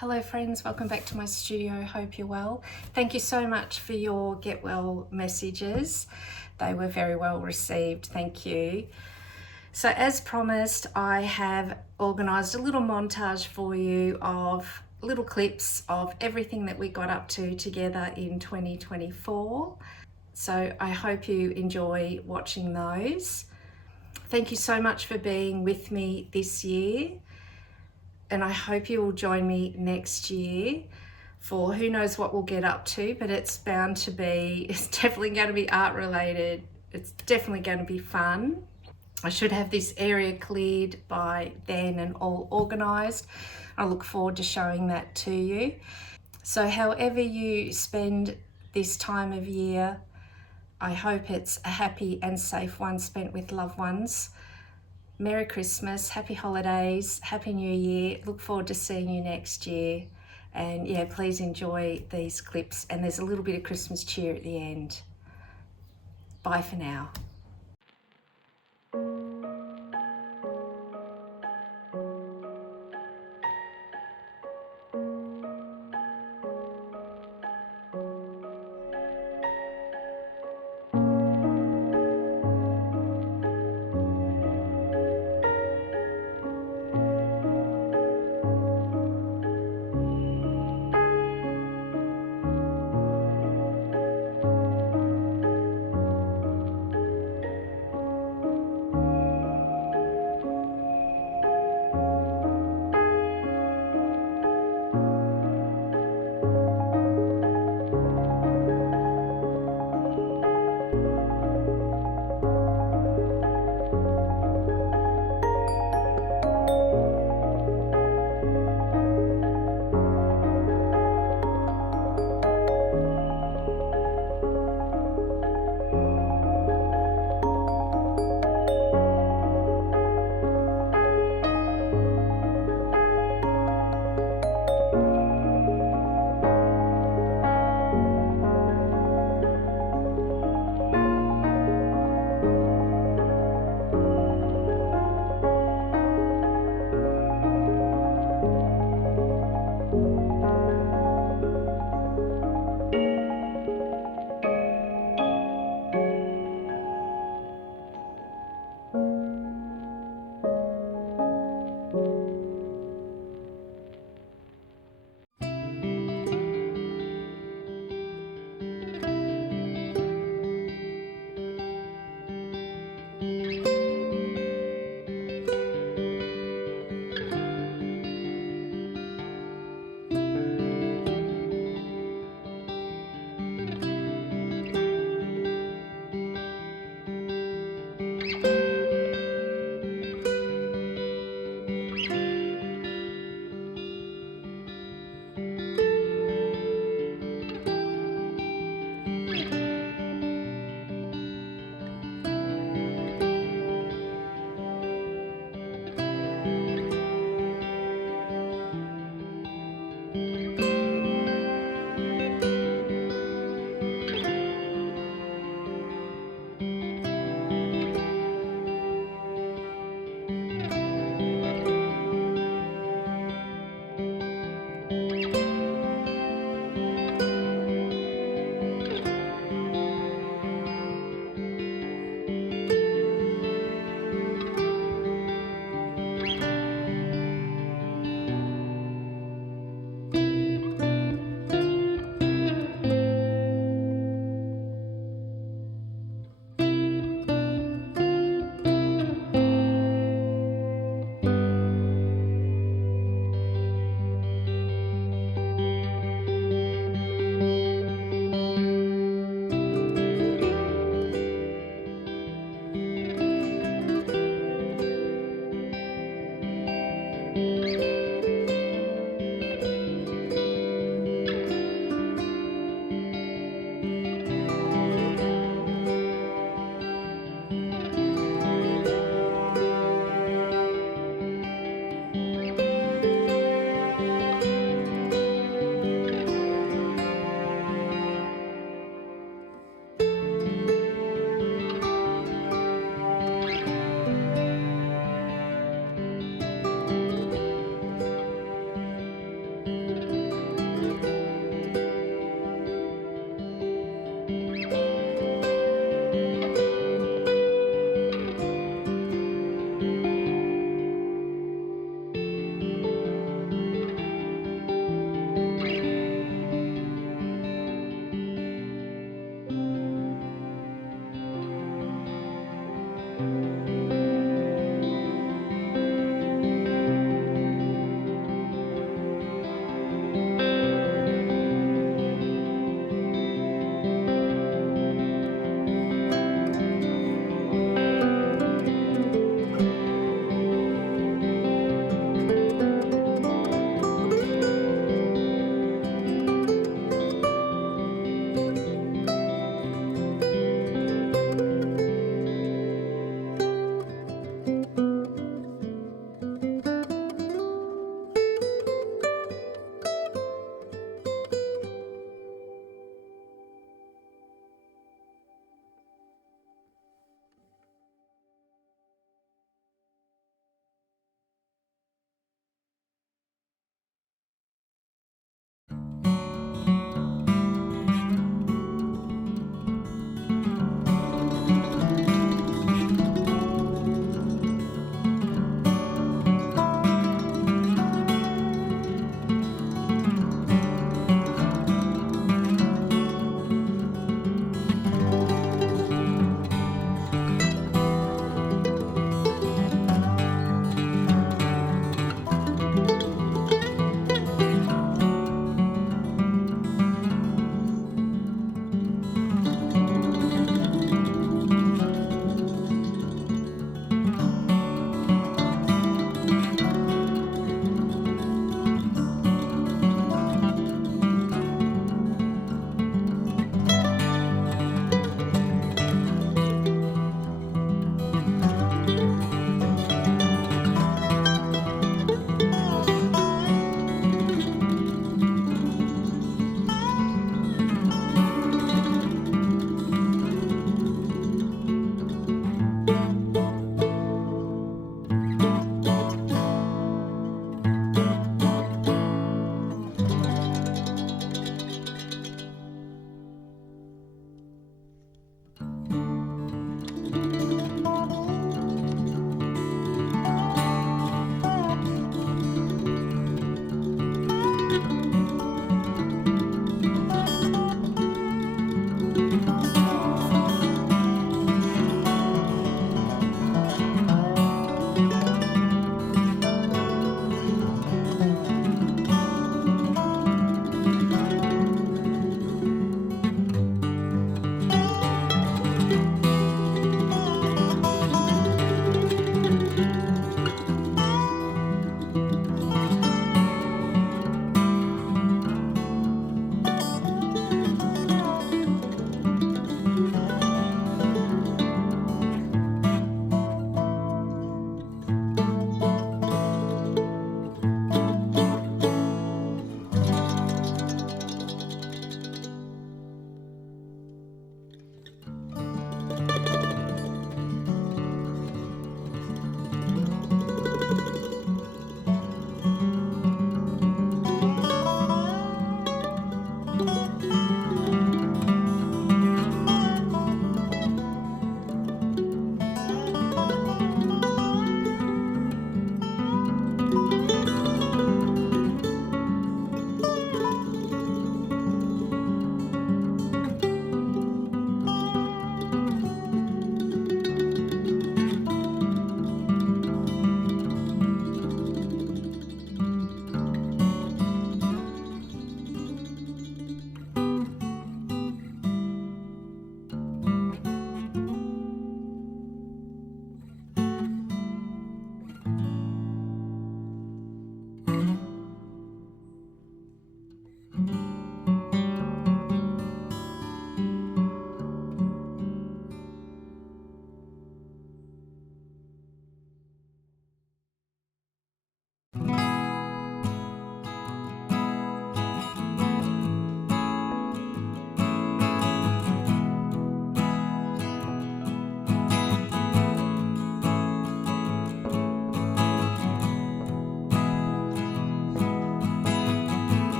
Hello friends, welcome back to my studio. Hope you're well. Thank you so much for your get well messages. They were very well received. Thank you. So as promised, I have organised a little montage for you of little clips of everything that we got up to together in 2024. So I hope you enjoy watching those. Thank you so much for being with me this year. And I hope you will join me next year for who knows what we'll get up to, but it's bound to be, it's definitely going to be art related. It's definitely going to be fun. I should have this area cleared by then and all organised. I look forward to showing that to you. So however you spend this time of year, I hope it's a happy and safe one spent with loved ones. Merry Christmas, happy holidays, happy new year. Look forward to seeing you next year. And yeah, please enjoy these clips. And there's a little bit of Christmas cheer at the end. Bye for now.